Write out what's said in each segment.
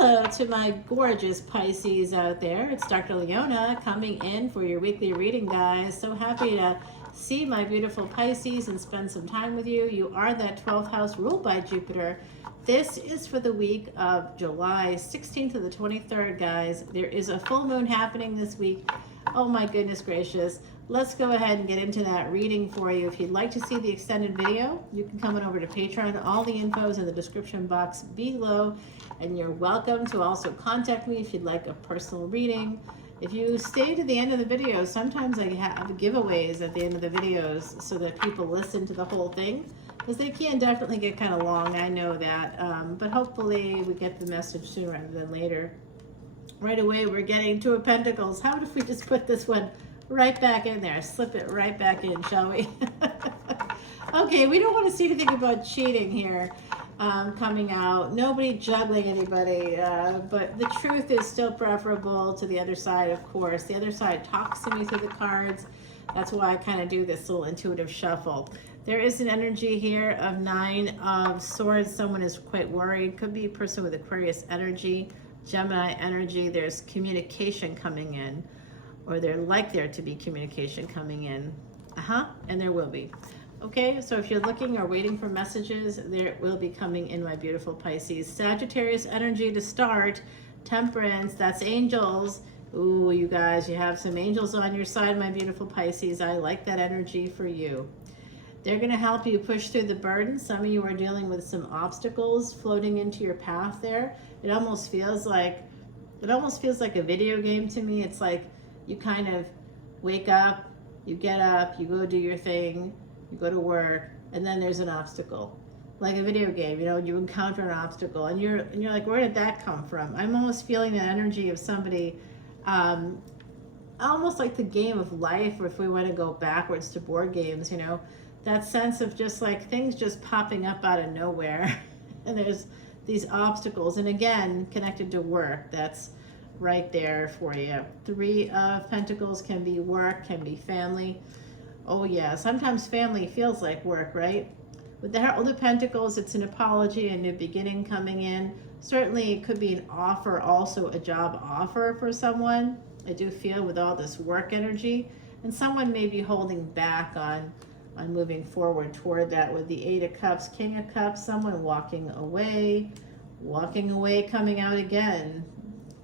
Hello to my gorgeous Pisces out there. It's Dr. Leona coming in for your weekly reading, guys. So happy to see my beautiful Pisces and spend some time with you. You are that 12th house ruled by Jupiter. This is for the week of July 16th to the 23rd, guys. There is a full moon happening this week. Oh my goodness gracious. Let's go ahead and get into that reading for you. If you'd like to see the extended video, you can come on over to Patreon. All the info is in the description box below. And you're welcome to also contact me if you'd like a personal reading. If you stay to the end of the video, sometimes I have giveaways at the end of the videos so that people listen to the whole thing, because they can definitely get kind of long, I know that. But hopefully we get the message sooner rather than later. Right away, we're getting Two of Pentacles. How if we just put this one right back in there, slip it right back in, shall we? Okay, we don't want to see anything about cheating here coming out. Nobody juggling anybody, but the truth is still preferable to the other side, of course. The other side talks to me through the cards. That's why I kind of do this little intuitive shuffle. There is an energy here of Nine of Swords. Someone is quite worried. Could be a person with Aquarius energy, Gemini energy. There's communication coming in, or there to be communication coming in. And there will be. Okay, so if you're looking or waiting for messages, there will be coming in, my beautiful Pisces. Sagittarius energy to start. Temperance, that's angels. Ooh, you guys, you have some angels on your side, my beautiful Pisces. I like that energy for you. They're going to help you push through the burden. Some of you are dealing with some obstacles floating into your path there. It almost feels like a video game to me. It's like you kind of wake up, you get up, you go do your thing, you go to work, and then there's an obstacle. Like a video game, you know, you encounter an obstacle and you're like, where did that come from? I'm almost feeling the energy of somebody, almost like the game of life, or if we want to go backwards to board games, you know, that sense of just like things just popping up out of nowhere. And there's these obstacles, and again, connected to work. That's right there for you. Three of Pentacles can be work, can be family. Oh yeah, sometimes family feels like work, right? With the Herald of Pentacles, it's an apology, a new beginning coming in. Certainly it could be an offer, also a job offer for someone. I do feel with all this work energy, and someone may be holding back on moving forward toward that with the Eight of Cups, King of Cups, someone walking away, coming out again,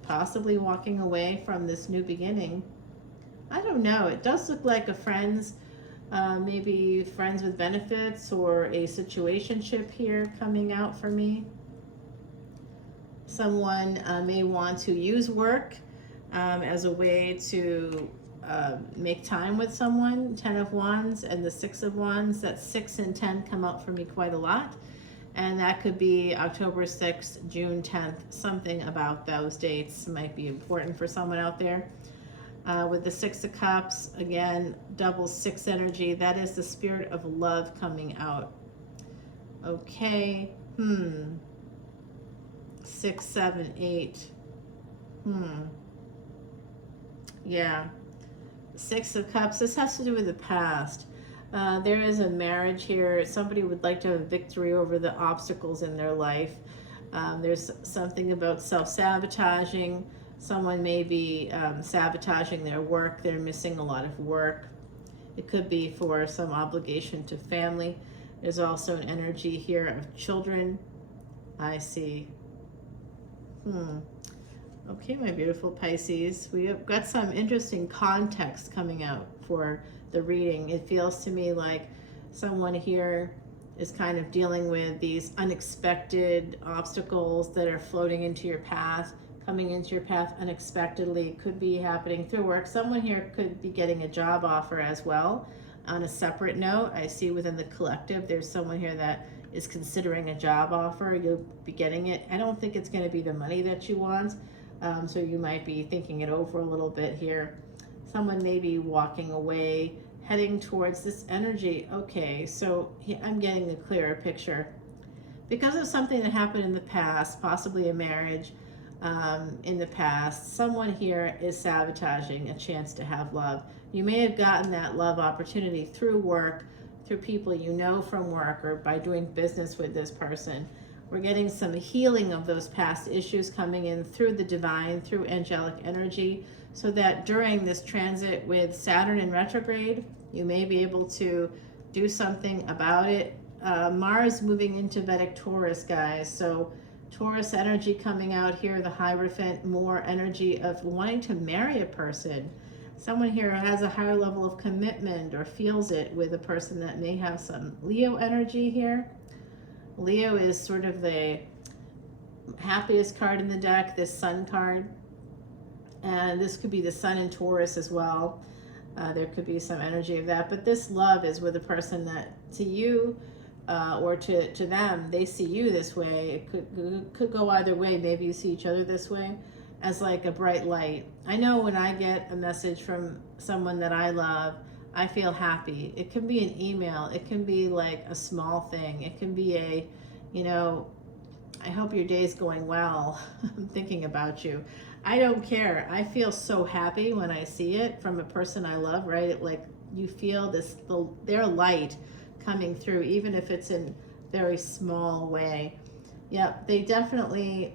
possibly walking away from this new beginning. I don't know, it does look like a friend's, maybe friends with benefits, or a situationship here coming out for me. Someone may want to use work as a way to make time with someone. 10 of Wands and the 6 of Wands. That 6 and 10 come out for me quite a lot. And that could be October 6th, June 10th. Something about those dates might be important for someone out there. With the 6 of Cups, again, double 6 energy. That is the spirit of love coming out. Okay. 6, 7, 8. Yeah. 6 of Cups. This has to do with the past. There is a marriage here. Somebody would like to have a victory over the obstacles in their life. There's something about self-sabotaging. Someone may be sabotaging their work. They're missing a lot of work. It could be for some obligation to family. There's also an energy here of children. I see. Okay, my beautiful Pisces. We have got some interesting context coming out for the reading. It feels to me like someone here is kind of dealing with these unexpected obstacles that are floating into your path, coming into your path unexpectedly. Could be happening through work. Someone here could be getting a job offer as well. On a separate note, I see within the collective, there's someone here that is considering a job offer. You'll be getting it. I don't think it's going to be the money that you want. So you might be thinking it over a little bit here. Someone may be walking away, heading towards this energy. Okay, so I'm getting a clearer picture. Because of something that happened in the past, possibly a marriage in the past, someone here is sabotaging a chance to have love. You may have gotten that love opportunity through work, through people you know from work, or by doing business with this person. We're getting some healing of those past issues coming in through the divine, through angelic energy, so that during this transit with Saturn in retrograde, you may be able to do something about it. Mars moving into Vedic Taurus, guys. So Taurus energy coming out here, the Hierophant, more energy of wanting to marry a person. Someone here has a higher level of commitment or feels it with a person that may have some Leo energy here. Leo is sort of the happiest card in the deck, this Sun card. And this could be the Sun in Taurus as well. There could be some energy of that. But this love is with a person that to you or to them, they see you this way. It could go either way. Maybe you see each other this way as like a bright light. I know when I get a message from someone that I love, I feel happy. It can be an email. It can be like a small thing. It can be a, you know, I hope your day's going well. I'm thinking about you. I don't care. I feel so happy when I see it from a person I love, right? It, like you feel this, their light coming through, even if it's in very small way. Yep, they definitely,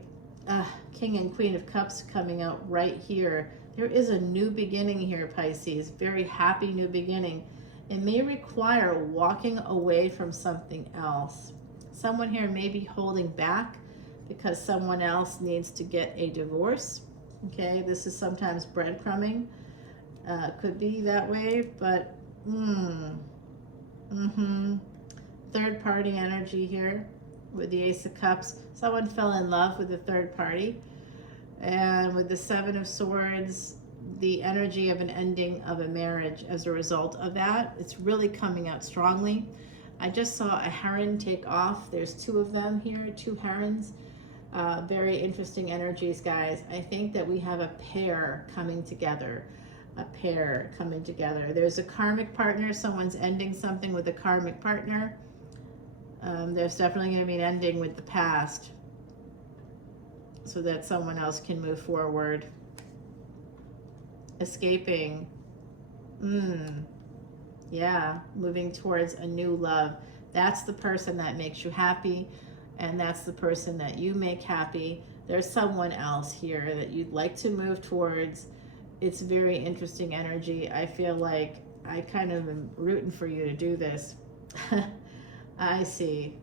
King and Queen of Cups coming out right here. There is a new beginning here, Pisces, very happy new beginning. It may require walking away from something else. Someone here may be holding back because someone else needs to get a divorce. Okay, this is sometimes breadcrumbing. Could be that way, but third party energy here with the Ace of Cups. Someone fell in love with a third party. And with the Seven of Swords, the energy of an ending of a marriage as a result of that. It's really coming out strongly. I just saw a heron take off. There's two of them here, two herons. Very interesting energies, guys. I think that we have a pair coming together. A pair coming together. There's a karmic partner. Someone's ending something with a karmic partner. There's definitely going to be an ending with the past, so that someone else can move forward. Escaping. Yeah, moving towards a new love. That's the person that makes you happy, and that's the person that you make happy. There's someone else here that you'd like to move towards. It's very interesting energy. I feel like I kind of am rooting for you to do this. I see.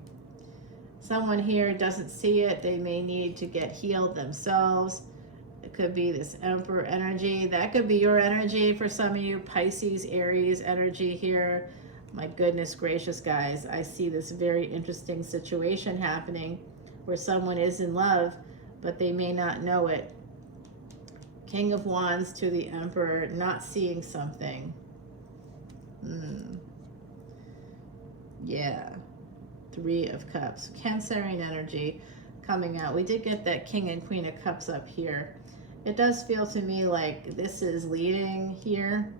Someone here doesn't see it. They may need to get healed themselves. It could be this Emperor energy. That could be your energy for some of you. Pisces, Aries energy here. My goodness gracious, guys. I see this very interesting situation happening where someone is in love, but they may not know it. King of Wands to the Emperor, not seeing something. Yeah. Three of Cups. Cancerian energy coming out. We did get that King and Queen of Cups up here. It does feel to me like this is leading here.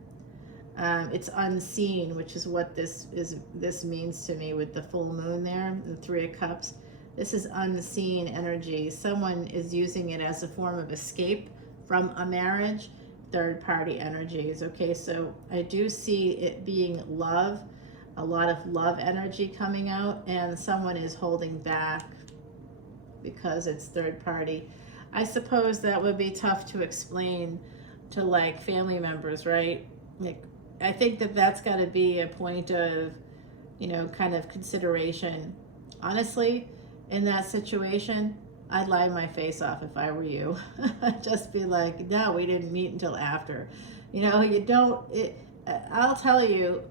It's unseen, which is what this means to me with the full moon there, the Three of Cups. This is unseen energy. Someone is using it as a form of escape from a marriage. Third party energies. Okay, so I do see it being love. A lot of love energy coming out, and someone is holding back because it's third party. I suppose that would be tough to explain to like family members, right? Like, I think that that's got to be a point of, you know, kind of consideration. Honestly, in that situation, I'd lie my face off if I were you. Just be like, no, we didn't meet until after. You know, you don't, I'll tell you,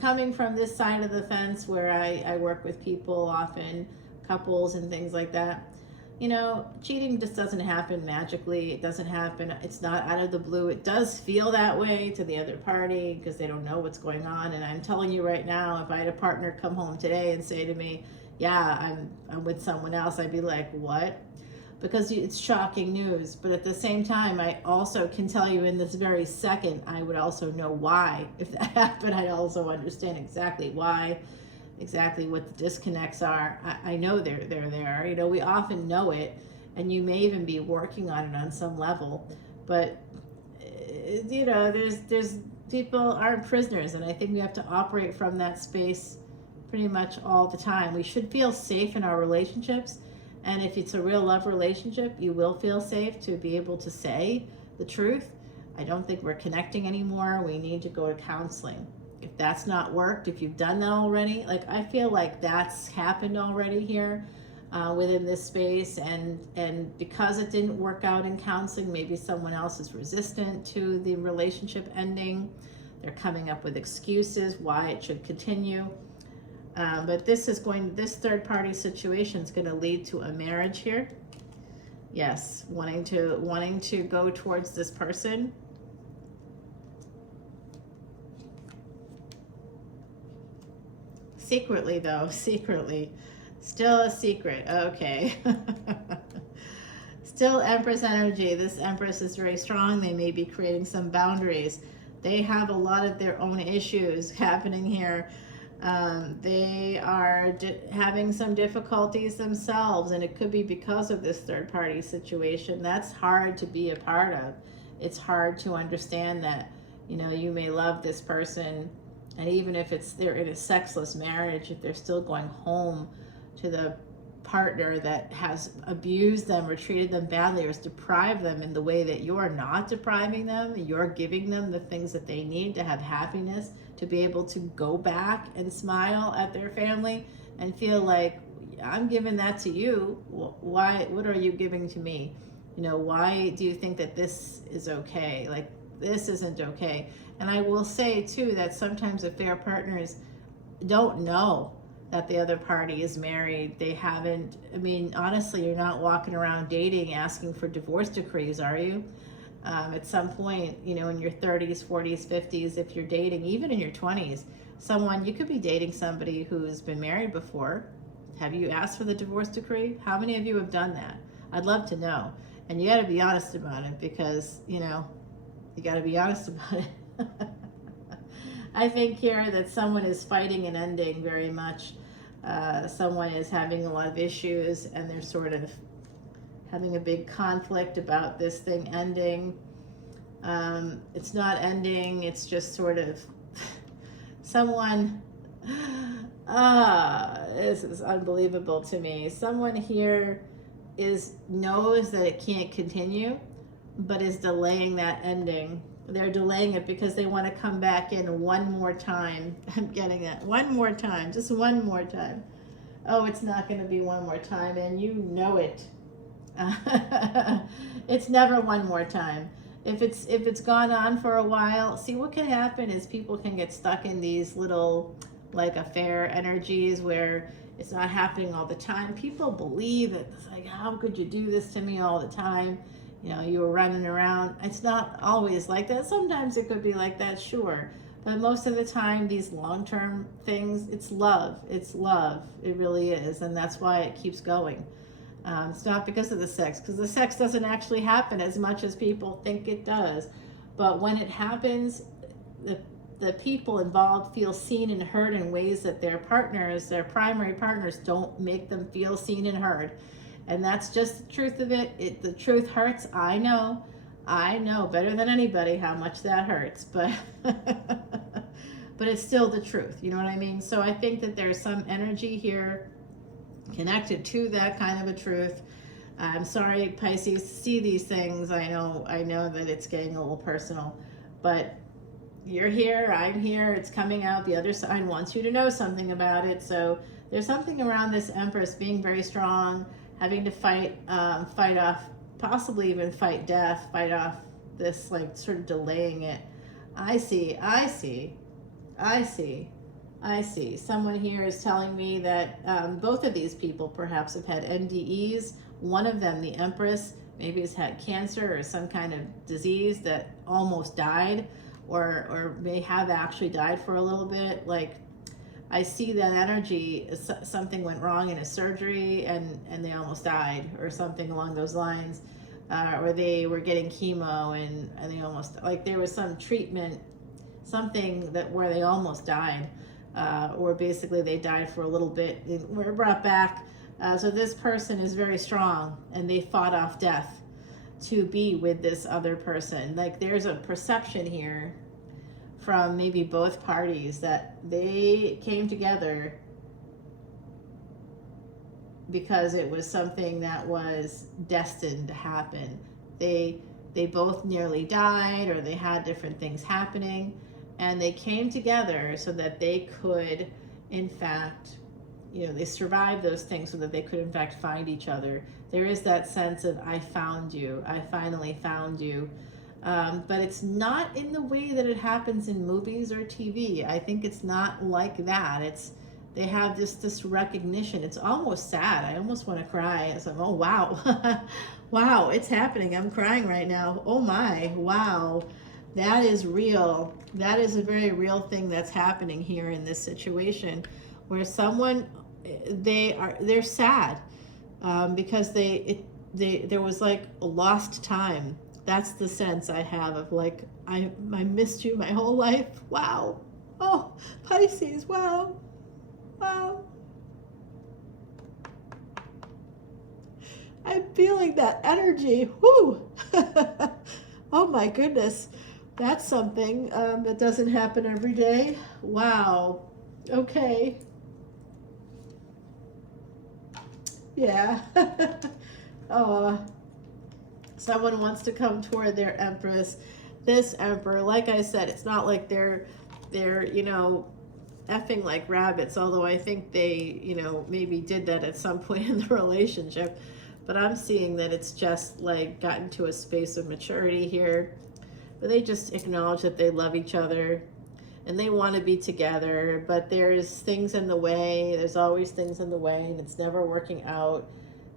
coming from this side of the fence where I work with people often, couples and things like that, you know, cheating just doesn't happen magically. It doesn't happen. It's not out of the blue. It does feel that way to the other party because they don't know what's going on. And I'm telling you right now, if I had a partner come home today and say to me, yeah, I'm with someone else, I'd be like, what? Because it's shocking news. But at the same time, I also can tell you in this very second, I would also know why. If that happened, I'd also understand exactly why, exactly what the disconnects are. I know they're there. You know, we often know it, and you may even be working on it on some level. But, you know, there's people aren't prisoners, and I think we have to operate from that space pretty much all the time. We should feel safe in our relationships. And if it's a real love relationship, you will feel safe to be able to say the truth. I don't think we're connecting anymore. We need to go to counseling. If that's not worked, if you've done that already, like I feel like that's happened already here within this space. And because it didn't work out in counseling, maybe someone else is resistant to the relationship ending. They're coming up with excuses why it should continue. But this third party situation is going to lead to a marriage here. Yes, wanting to go towards this person. Secretly though, secretly. Still a secret. Okay. Still Empress energy. This Empress is very strong. They may be creating some boundaries. They have a lot of their own issues happening here. They are having some difficulties themselves, and it could be because of this third party situation. That's hard to be a part of. It's hard to understand that, you know, you may love this person, and even if they're in a sexless marriage, if they're still going home to the partner that has abused them or treated them badly or has deprived them in the way that you're not depriving them, you're giving them the things that they need to have happiness, to be able to go back and smile at their family and feel like, I'm giving that to you. Why? What are you giving to me? You know, why do you think that this is okay? Like, this isn't okay. And I will say too that sometimes affair partners don't know that the other party is married. They haven't, I mean, honestly, you're not walking around dating asking for divorce decrees, are you? At some point, you know, in your 30s, 40s, 50s, if you're dating, even in your 20s, you could be dating somebody who's been married before. Have you asked for the divorce decree? How many of you have done that? I'd love to know. And you got to be honest about it, because, you know, you got to be honest about it. I think here that someone is fighting an ending very much. Someone is having a lot of issues, and they're sort of having a big conflict about this thing ending. It's not ending, it's just sort of someone, this is unbelievable to me. Someone here knows that it can't continue, but is delaying that ending. They're delaying it because they want to come back in one more time. I'm getting that. One more time, just one more time. Oh, it's not going to be one more time, and you know it. It's never one more time. If it's gone on for a while, see, what can happen is people can get stuck in these little, like, affair energies where it's not happening all the time. People believe it. It's like, how could you do this to me all the time? You know, you were running around. It's not always like that. Sometimes it could be like that, sure. But most of the time, these long-term things, it's love. It's love. It really is. And that's why it keeps going. It's not because of the sex, because the sex doesn't actually happen as much as people think it does. But when it happens, the people involved feel seen and heard in ways that their partners, their primary partners, don't make them feel seen and heard. And that's just the truth of it. The truth hurts. I know better than anybody how much that hurts, but but it's still the truth. You know what I mean? So I think that there's some energy here connected to that kind of a truth. I'm sorry, Pisces, to see these things. I know that it's getting a little personal, but you're here, I'm here, it's coming out. The other side wants you to know something about it. So there's something around this Empress being very strong, having to fight off, possibly even fight death, fight off this, like, sort of delaying it. I see. Someone here is telling me that both of these people perhaps have had NDEs. One of them, the Empress, maybe has had cancer or some kind of disease that almost died, or may have actually died for a little bit. Like, I see that energy, something went wrong in a surgery and they almost died, or something along those lines. Or they were getting chemo and they almost, like, there was some treatment, something where they almost died. Or basically they died for a little bit and were brought back. So this person is very strong, and they fought off death to be with this other person. Like, there's a perception here from maybe both parties that they came together because it was something that was destined to happen. They both nearly died, or they had different things happening, and they came together so that they could, in fact, they survived those things so that they could, in fact, find each other. There is that sense of, I found you, I finally found you. But it's not in the way that it happens in movies or TV. I think it's not like that. They have this recognition. It's almost sad. I almost want to cry. It's like, oh, wow. Wow, it's happening. I'm crying right now. Oh my, wow. That is real. That is a very real thing that's happening here in this situation, where someone, they're sad because there was like a lost time. That's the sense I have of like, I missed you my whole life. Wow. Oh, Pisces. Wow. Wow. I'm feeling that energy. Whoo. Oh my goodness. That's something that doesn't happen every day. Wow. Okay. Yeah. Oh. Someone wants to come toward their empress. This emperor, like I said, it's not like they're effing like rabbits, although I think they, maybe did that at some point in the relationship. But I'm seeing that it's just like gotten to a space of maturity here. But they just acknowledge that they love each other and they want to be together, but there's things in the way. There's always things in the way, and it's never working out.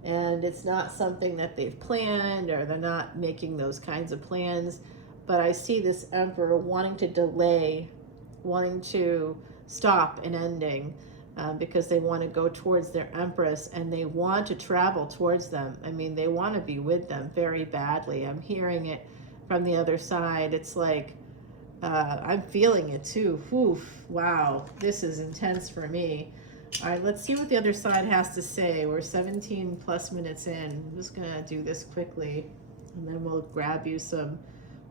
And it's not something that they've planned, or they're not making those kinds of plans. But I see this emperor wanting to delay, wanting to stop an ending, because they want to go towards their empress, and they want to travel towards them. I mean, they want to be with them very badly. I'm hearing it from the other side. It's like, I'm feeling it too. Oof, wow, this is intense for me. All right, let's see what the other side has to say. We're 17 plus minutes in. I'm just gonna do this quickly, and then we'll grab you some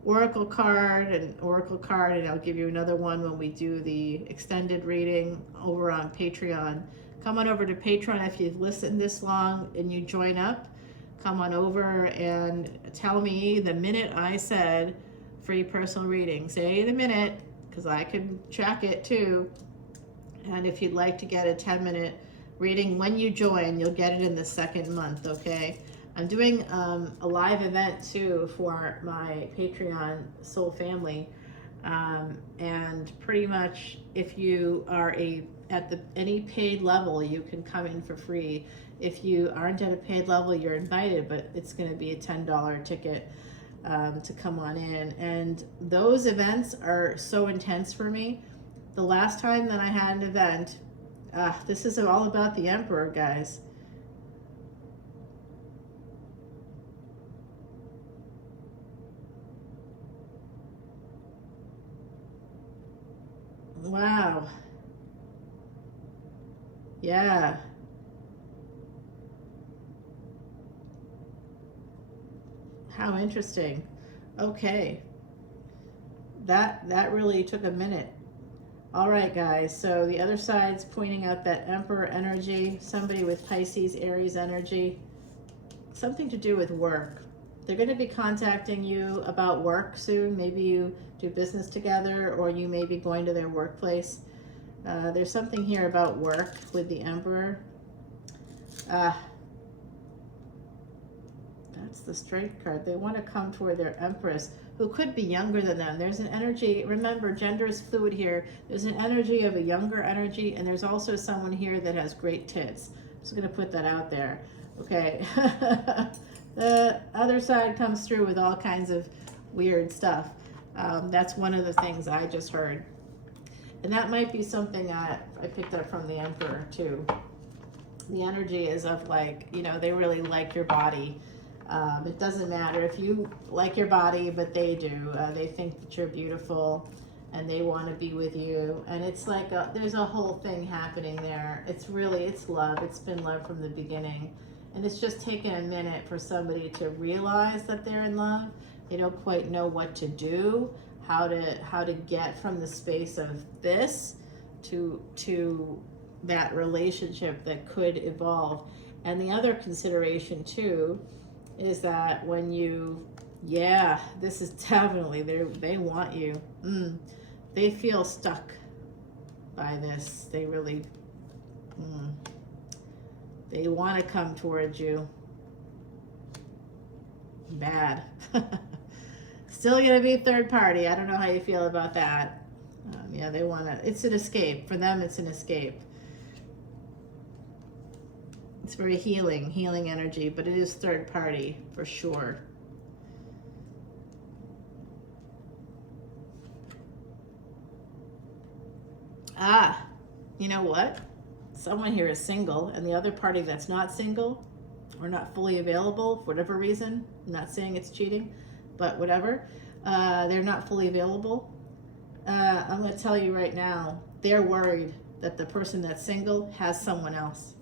oracle card, and I'll give you another one when we do the extended reading over on Patreon. Come on over to Patreon if you've listened this long and you join up. Come on over and tell me the minute I said free personal reading. Say the minute, because I can track it too. And if you'd like to get a 10-minute reading when you join, you'll get it in the second month, okay? I'm doing a live event too for my Patreon soul family. And pretty much if you are at any paid level, you can come in for free. If you aren't at a paid level, you're invited, but it's going to be a $10 ticket to come on in. And those events are so intense for me. The last time that I had an event, this is all about the emperor, guys. Wow. Yeah. How interesting. Okay. That really took a minute. All right, guys. So the other side's pointing out that Emperor energy, somebody with Pisces, Aries energy, something to do with work. They're going to be contacting you about work soon. Maybe you do business together, or you may be going to their workplace. There's something here about work with the Emperor. That's the Strength card. They want to come toward their Empress, who could be younger than them. There's an energy, remember, gender is fluid here. There's an energy of a younger energy, and there's also someone here that has great tits. I'm just going to put that out there. Okay. The other side comes through with all kinds of weird stuff. That's one of the things I just heard. And that might be something I picked up from the Emperor too. The energy is of like, they really like your body. It doesn't matter if you like your body, but they do. They think that you're beautiful and they want to be with you. And it's like, there's a whole thing happening there. It's love. It's been love from the beginning. And it's just taken a minute for somebody to realize that they're in love. They don't quite know what to do, how to get from the space of this to that relationship that could evolve. And the other consideration too is that when you, yeah, this is definitely, they want you. They feel stuck by this. They really, they want to come towards you. Bad. Still gonna be third party. I don't know how you feel about that. Yeah, they want to, it's an escape. For them, it's an escape. It's very healing energy, but it is third party for sure. Ah, you know what? Someone here is single, and the other party that's not single or not fully available for whatever reason, I'm not saying it's cheating, but whatever, they're not fully available. I'm going to tell you right now, they're worried that the person that's single has someone else.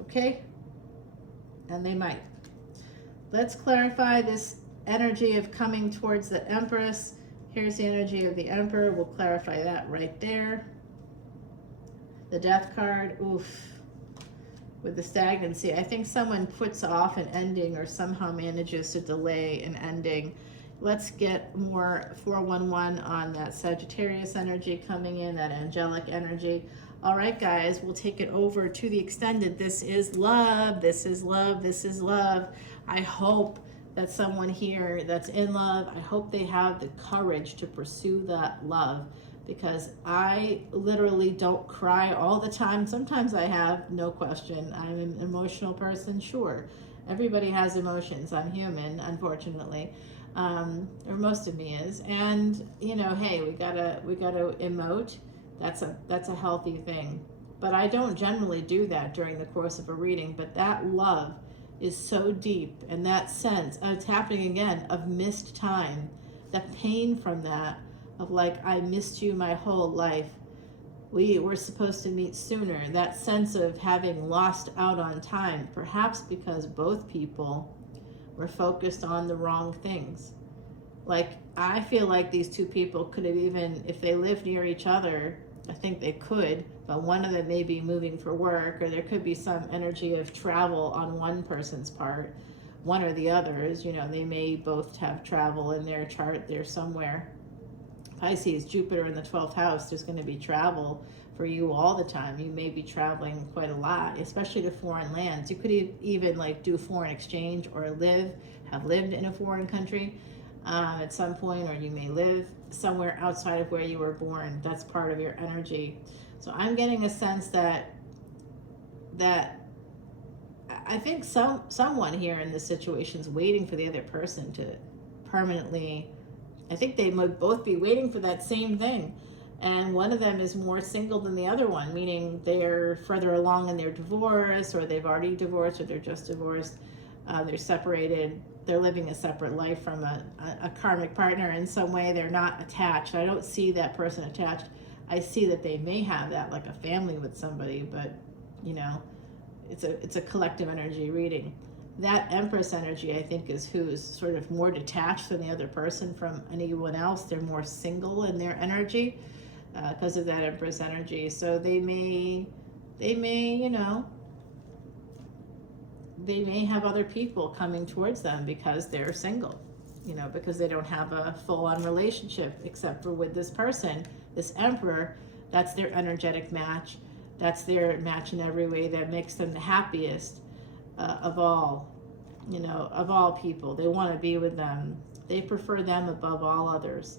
Okay? And they might. Let's clarify this energy of coming towards the Empress. Here's the energy of the Emperor. We'll clarify that right there. The Death card, oof. With the stagnancy, I think someone puts off an ending or somehow manages to delay an ending. Let's get more 411 on that Sagittarius energy coming in, that angelic energy. All right, guys, we'll take it over to the extended. This is love. This is love. This is love. I hope that someone here that's in love, I hope they have the courage to pursue that love, because I literally don't cry all the time. Sometimes I have, no question. I'm an emotional person, sure. Everybody has emotions. I'm human, unfortunately. Or most of me is. And, you know, hey, we gotta emote. That's a healthy thing. But I don't generally do that during the course of a reading. But that love is so deep, and that sense, it's happening again, of missed time, the pain from that, of like, I missed you my whole life. We were supposed to meet sooner. That sense of having lost out on time, perhaps because both people were focused on the wrong things. Like, I feel like these two people could have, even if they lived near each other, I think they could, but one of them may be moving for work, or there could be some energy of travel on one person's part. One or the others, you know, they may both have travel in their chart. They're somewhere. Pisces, Jupiter in the 12th house, there's going to be travel for you all the time. You may be traveling quite a lot, especially to foreign lands. You could even like do foreign exchange, or have lived in a foreign country at some point, or you may live somewhere outside of where you were born. That's part of your energy. So I'm getting a sense that I think someone here in this situation is waiting for the other person to permanently, I think they might both be waiting for that same thing. And one of them is more single than the other one, meaning they're further along in their divorce, or they've already divorced, or they're just divorced. They're separated. They're living a separate life from a karmic partner in some way. They're not attached. I don't see that person attached. I see that they may have that, like a family with somebody, but, you know, it's a collective energy reading. That Empress energy, I think, is who's sort of more detached than the other person from anyone else. They're more single in their energy because of that Empress energy. So they may, you know, they may have other people coming towards them because they're single, you know, because they don't have a full-on relationship except for with this person, this Emperor. That's their energetic match. That's their match in every way that makes them the happiest of all, you know, of all people. They want to be with them. They prefer them above all others.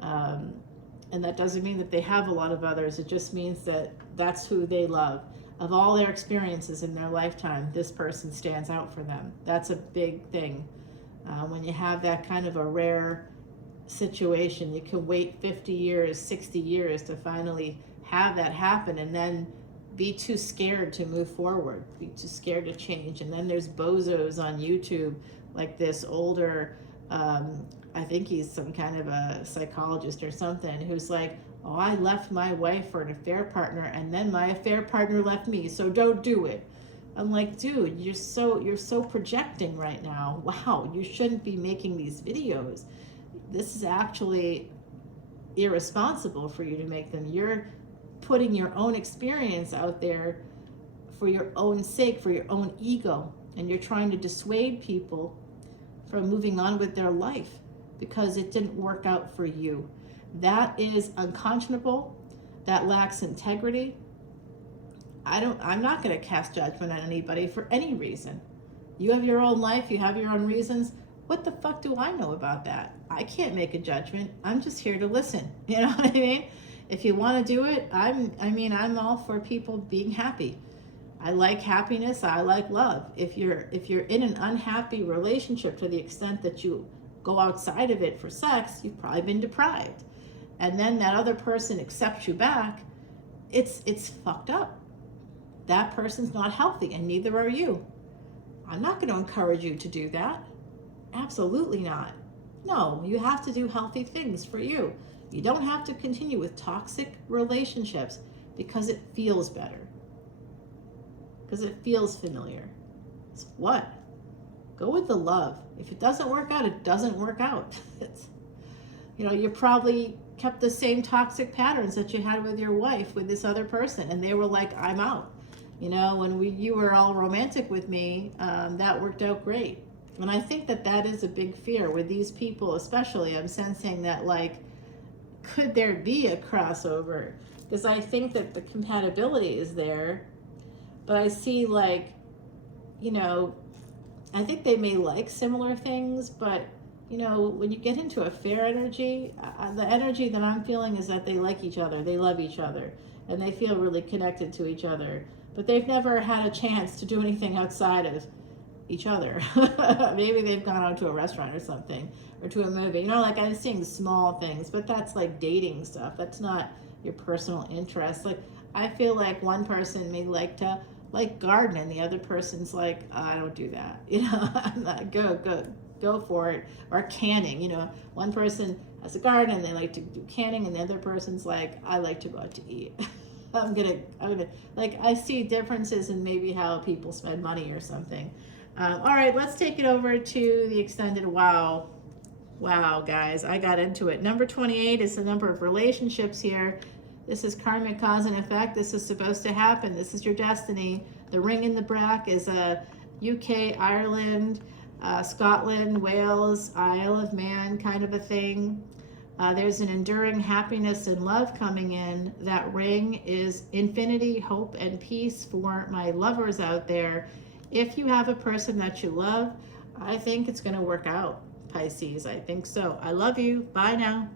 And that doesn't mean that they have a lot of others. It just means that that's who they love. Of all their experiences in their lifetime, this person stands out for them. That's a big thing. When you have that kind of a rare situation, you can wait 50 years, 60 years to finally have that happen, and then be too scared to move forward, be too scared to change. And then there's bozos on YouTube, like this older, I think he's some kind of a psychologist or something, who's like, oh, I left my wife for an affair partner, and then my affair partner left me, so don't do it. I'm like, dude, you're so projecting right now. Wow, you shouldn't be making these videos. This is actually irresponsible for you to make them. You're putting your own experience out there for your own sake, for your own ego, and you're trying to dissuade people from moving on with their life because it didn't work out for you. That is unconscionable. That lacks integrity. I'm not going to cast judgment on anybody for any reason. You have your own life, you have your own reasons. What the fuck do I know about that? I can't make a judgment. I'm just here to listen. You know what I mean? If you want to do it, I'm all for people being happy. I like happiness. I like love. If you're in an unhappy relationship to the extent that you go outside of it for sex, you've probably been deprived. And then that other person accepts you back, it's fucked up. That person's not healthy, and neither are you. I'm not going to encourage you to do that. Absolutely not. No, you have to do healthy things for you. You don't have to continue with toxic relationships because it feels better. Because it feels familiar. It's what? Go with the love. If it doesn't work out, it doesn't work out. You probably kept the same toxic patterns that you had with your wife, with this other person, and they were like, I'm out. When you were all romantic with me, that worked out great. And I think that is a big fear with these people, especially. I'm sensing that, could there be a crossover? Because I think that the compatibility is there, but I see I think they may like similar things, but when you get into a fair energy, the energy that I'm feeling is that they like each other, they love each other, and they feel really connected to each other, but they've never had a chance to do anything outside of each other. Maybe they've gone out to a restaurant or something, or to a movie. I'm seeing small things, but that's like dating stuff. That's not your personal interest. I feel like one person may like to garden, and the other person's like, I don't do that. I'm not go for it. Or canning. One person has a garden and they like to do canning, and the other person's like, I like to go out to eat. I'm gonna I see differences in maybe how people spend money or something. All right, let's take it over to the extended. Wow, guys, I got into it. Number 28 is the number of relationships here. This is karmic cause and effect. This is supposed to happen. This is your destiny. The ring in the back is a UK, Ireland, Scotland, Wales, Isle of Man kind of a thing. There's an enduring happiness and love coming in. That ring is infinity, hope, and peace for my lovers out there. If you have a person that you love, I think it's going to work out, Pisces. I think so. I love you. Bye now.